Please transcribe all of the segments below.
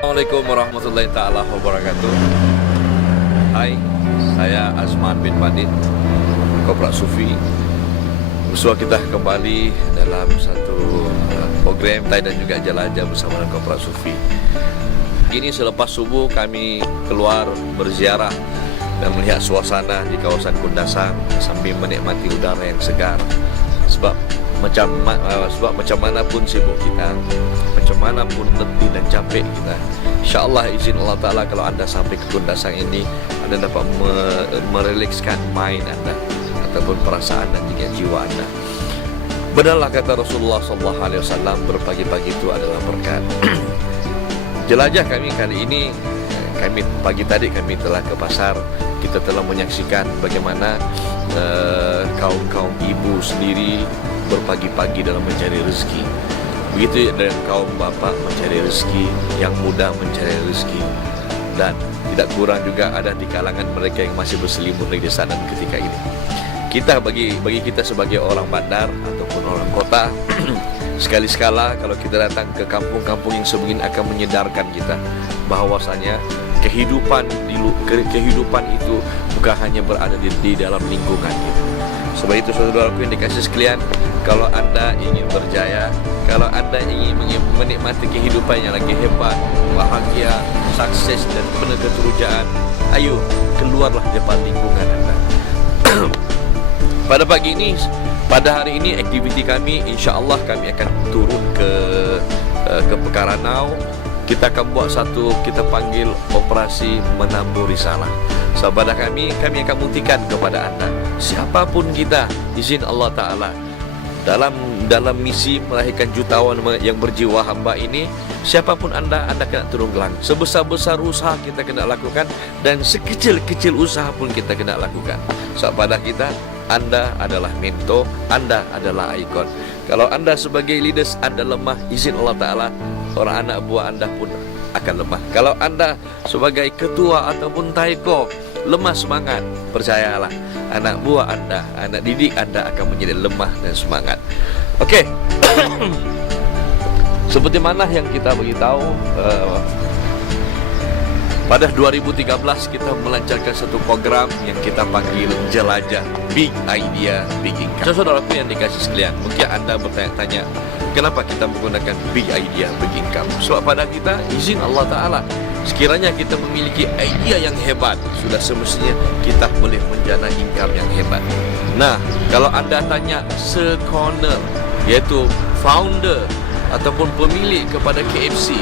Assalamualaikum warahmatullahi taala wabarakatuh. Hai, saya Azman bin Padit, Koprak Sufi. Bersua kita kembali dalam satu program Tai dan juga Jelajah bersama dengan Koprak Sufi. Ini selepas subuh kami keluar berziarah dan melihat suasana di kawasan Kundasang sambil menikmati udara yang segar. Sebab macam mana pun sibuk kita, macam mana pun letih dan capek kita, insyaAllah izin Allah Ta'ala kalau anda sampai ke Kundasang ini, anda dapat merelakskan mind anda ataupun perasaan dan juga jiwa anda. Benarlah kata Rasulullah SAW, berpagi-pagi itu adalah berkat. Jelajah kami kali ini, pagi tadi kami telah ke pasar. Kita telah menyaksikan bagaimana kaum ibu sendiri berpagi-pagi dalam mencari rezeki. Begitu dengan kaum bapa mencari rezeki, yang muda mencari rezeki, dan tidak kurang juga ada di kalangan mereka yang masih berselimut di desa dan ketika ini. Kita bagi kita sebagai orang bandar ataupun orang kota, sekali-sekala kalau kita datang ke kampung-kampung yang sebegini akan menyedarkan kita bahwasanya kehidupan itu bukan hanya berada di dalam lingkungan kita. Sebab itu saudaraku yang dikasih sekalian, kalau anda ingin berjaya, kalau anda ingin menikmati kehidupan yang lagi hebat, bahagia, sukses dan penuh keterujaan, ayo keluarlah dari lingkungan anda. Pada pagi ini, pada hari ini aktiviti kami, insya-Allah kami akan turun ke Pekaranau. Kita akan buat kita panggil operasi menambur risalah. Sahabat kami akan buktikan kepada anda, siapapun kita, izin Allah Ta'ala, dalam misi melahirkan jutawan yang berjiwa hamba ini, siapapun anda kena turun gelang. Sebesar-besar usaha kita kena lakukan, dan sekecil-kecil usaha pun kita kena lakukan. Sahabat kita, anda adalah mentor, anda adalah ikon. Kalau anda sebagai leaders anda lemah, izin Allah Ta'ala, orang anak buah anda pun akan lemah. Kalau anda sebagai ketua ataupun taiko lemah semangat, percayalah anak buah anda, anak didik anda akan menjadi lemah dan semangat. Okey. Seperti mana yang kita beritahu, pada 2013 kita melancarkan satu program yang kita panggil Jelajah, Big Idea, Big Income. Saudaraku yang dikasih sekalian, mungkin anda bertanya-tanya, kenapa kita menggunakan Big Idea, Big Income? Sebab pada kita, izin Allah Ta'ala, sekiranya kita memiliki idea yang hebat, sudah semestinya kita boleh menjana income yang hebat. Nah, kalau anda tanya sekoner, iaitu founder ataupun pemilik kepada KFC,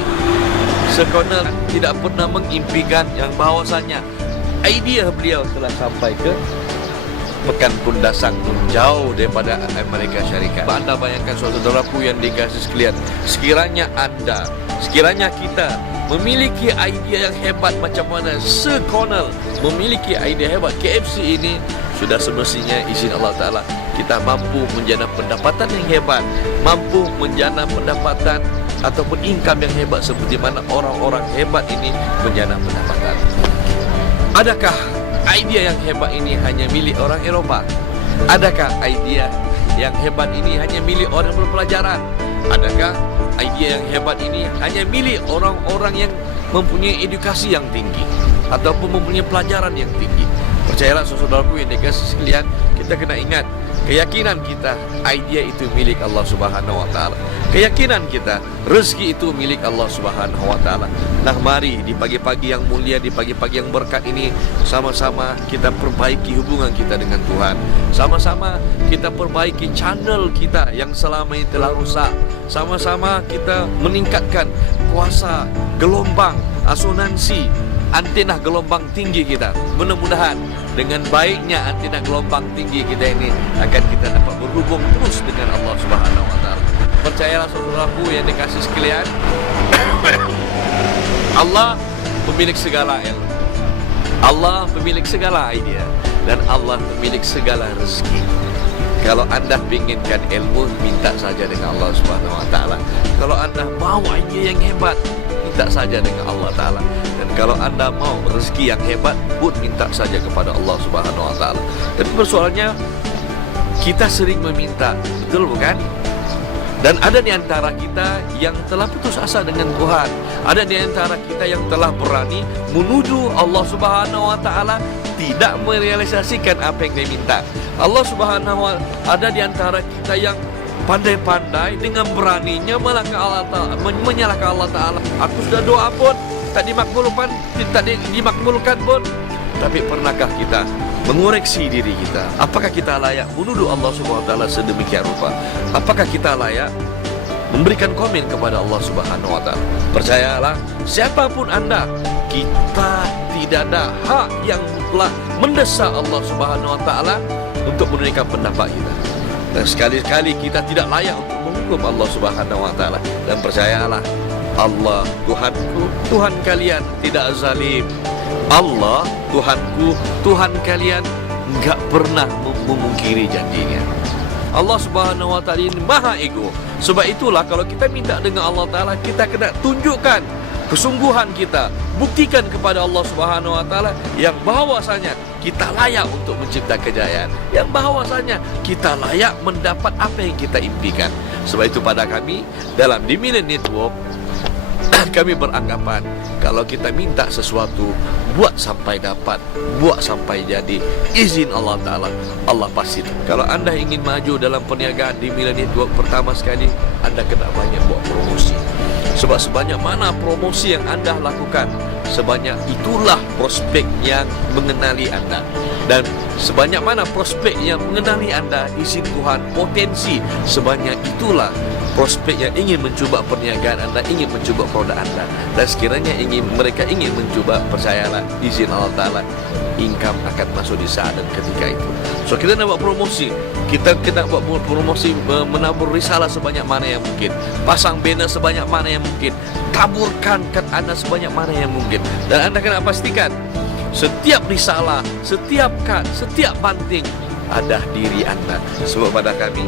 sekoner tidak pernah mengimpikan yang bahawasanya idea beliau telah sampai ke Pekan Kundasang, jauh daripada Amerika Syarikat. Anda bayangkan saudaraku yang dikasih sekalian, sekiranya kita memiliki idea yang hebat macam mana sekoner memiliki idea hebat KFC ini, sudah semestinya izin Allah Ta'ala kita mampu menjana pendapatan yang hebat, mampu menjana pendapatan ataupun income yang hebat seperti mana orang-orang hebat ini menjana pendapatan. Adakah idea yang hebat ini hanya milik orang Eropah? Adakah idea yang hebat ini hanya milik orang berpelajaran? Adakah idea yang hebat ini hanya milik orang-orang yang mempunyai edukasi yang tinggi ataupun mempunyai pelajaran yang tinggi? Percayalah saudaraku yang dikasih sekalian, kita kena ingat, keyakinan kita, idea itu milik Allah Subhanahu Wa Taala. Keyakinan kita, rezeki itu milik Allah Subhanahu Wa Taala. Nah, mari di pagi-pagi yang mulia, di pagi-pagi yang berkat ini, sama-sama kita perbaiki hubungan kita dengan Tuhan. Sama-sama kita perbaiki channel kita yang selama ini telah rusak. Sama-sama kita meningkatkan kuasa gelombang asonansi antena gelombang tinggi kita. Mudah-mudahan dengan baiknya antena gelombang tinggi kita ini akan kita dapat berhubung terus dengan Allah Subhanahu Wa Taala. Percayalah saudaraku yang dikasih sekalian, Allah pemilik segala ilmu, Allah pemilik segala idea, dan Allah pemilik segala rezeki. Kalau anda inginkan ilmu, minta saja dengan Allah Subhanahu Wa Taala. Kalau anda mau idea yang hebat, minta saja dengan Allah Ta'ala. Dan kalau anda mau rezeki yang hebat pun minta saja kepada Allah Subhanahu Wa Taala. Tapi persoalannya, kita sering meminta, betul bukan? Dan ada di antara kita yang telah putus asa dengan Tuhan. Ada di antara kita yang telah berani menuduh Allah Subhanahu wa taala tidak merealisasikan apa yang dia minta. Allah Subhanahu wa ada di antara kita yang pandai-pandai dengan beraninya menyalahkan Allah taala. Aku sudah doa pun tak dimakbulkan pun. Tapi pernahkah kita mengoreksi diri kita? Apakah kita layak menuduh Allah Subhanahu wa taala sedemikian rupa? Apakah kita layak memberikan komen kepada Allah Subhanahu wa taala? Percayalah, siapapun Anda, kita tidak ada hak yang telah mendesak Allah Subhanahu wa taala untuk menunaikan pendapat kita. Dan sekali-kali kita tidak layak untuk menghukum Allah Subhanahu wa taala. Dan percayalah, Allah Tuhanku, Tuhan kalian tidak zalim. Allah Tuhanku, Tuhan kalian enggak pernah memungkiri janjinya. Allah Subhanahu wa taala ini maha ego. Sebab itulah kalau kita minta dengan Allah taala, kita kena tunjukkan kesungguhan kita, buktikan kepada Allah Subhanahu wa taala yang bahwasanya kita layak untuk mencipta kejayaan, yang bahwasanya kita layak mendapat apa yang kita impikan. Sebab itu pada kami dalam The Million Network, kami beranggapan kalau kita minta sesuatu, buat sampai dapat, buat sampai jadi, izin Allah Ta'ala, Allah pasti. Kalau anda ingin maju dalam perniagaan di Million Network, pertama sekali anda kena banyak buat promosi. Sebab sebanyak mana promosi yang anda lakukan, sebanyak itulah prospek yang mengenali anda. Dan sebanyak mana prospek yang mengenali anda, izin Tuhan, potensi, sebanyak itulah prospek yang ingin mencuba perniagaan anda, ingin mencuba produk anda. Dan sekiranya mereka ingin mencuba, percayalah, izin Allah Ta'ala, income akan masuk di saat dan ketika itu. So kita nak buat promosi, kita buat promosi, menabur risalah sebanyak mana yang mungkin, pasang banner sebanyak mana yang mungkin, taburkan kad anda sebanyak mana yang mungkin. Dan anda kena pastikan setiap risalah, setiap kad, setiap banting ada diri anda. Sebab pada kami,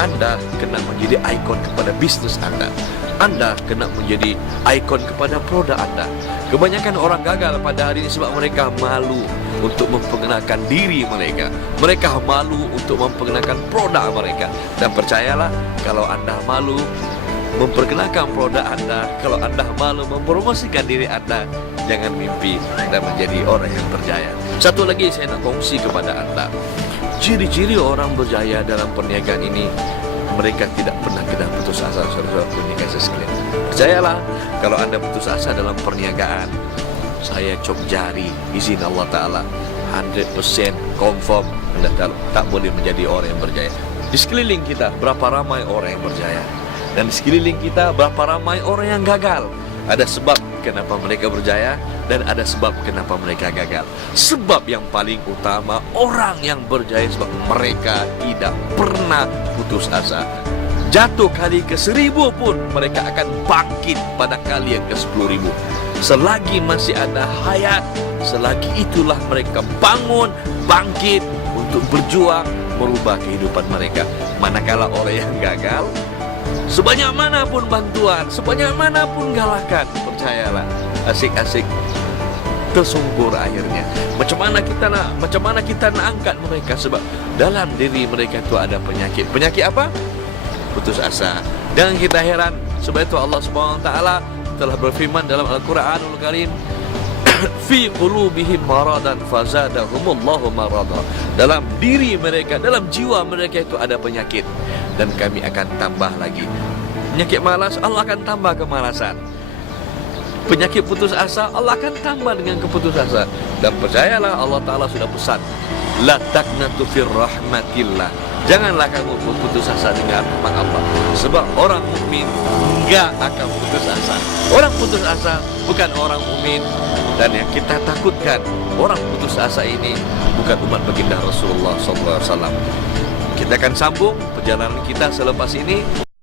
anda kena menjadi ikon kepada bisnis anda. Anda kena menjadi ikon kepada produk anda. Kebanyakan orang gagal pada hari ini sebab mereka malu untuk memperkenalkan diri mereka. Mereka malu untuk memperkenalkan produk mereka. Dan percayalah, kalau anda malu memperkenalkan produk anda, kalau anda malu mempromosikan diri anda, jangan mimpi anda menjadi orang yang berjaya. Satu lagi saya nak kongsi kepada anda. Ciri-ciri orang berjaya dalam perniagaan ini, mereka tidak pernah kena putus asa, saudara perniagaan sekalian. Percayalah, kalau anda putus asa dalam perniagaan, saya cop jari, izin Allah Ta'ala, 100% confirm anda tak boleh menjadi orang yang berjaya. Di sekeliling kita, berapa ramai orang yang berjaya. Dan di sekeliling kita, berapa ramai orang yang gagal. Ada sebab kenapa mereka berjaya dan ada sebab kenapa mereka gagal. Sebab yang paling utama, orang yang berjaya sebab mereka tidak pernah putus asa. Jatuh kali ke 1000 pun mereka akan bangkit pada kali yang ke 10.000. Selagi masih ada hayat, selagi itulah mereka bangun, bangkit untuk berjuang merubah kehidupan mereka. Manakala orang yang gagal, sebanyak mana pun bantuan, sebanyak mana pun galakan, percayalah, asik-asik tersungkur akhirnya. Macam mana kita nak angkat mereka, sebab dalam diri mereka itu ada penyakit. Penyakit apa? Putus asa. Jangan kita heran, sebab itu Allah Subhanahu wa taala telah berfirman dalam Al-Qur'anul Karim, fi qulubihim maradan fazadahumullahu marada. Dalam diri mereka, dalam jiwa mereka itu ada penyakit, dan kami akan tambah lagi. Penyakit malas, Allah akan tambah kemalasan. Penyakit putus asa, Allah akan tambah dengan keputus asa. Dan percayalah, Allah Ta'ala sudah pesan, la taqnatu fir rahmatillah. Janganlah kamu berputus asa dengan rahmat Allah. Sebab orang mukmin enggak akan putus asa. Orang putus asa bukan orang mukmin. Dan yang kita takutkan, orang putus asa ini bukan umat baginda Rasulullah SAW. Kita akan sambung perjalanan kita selepas ini.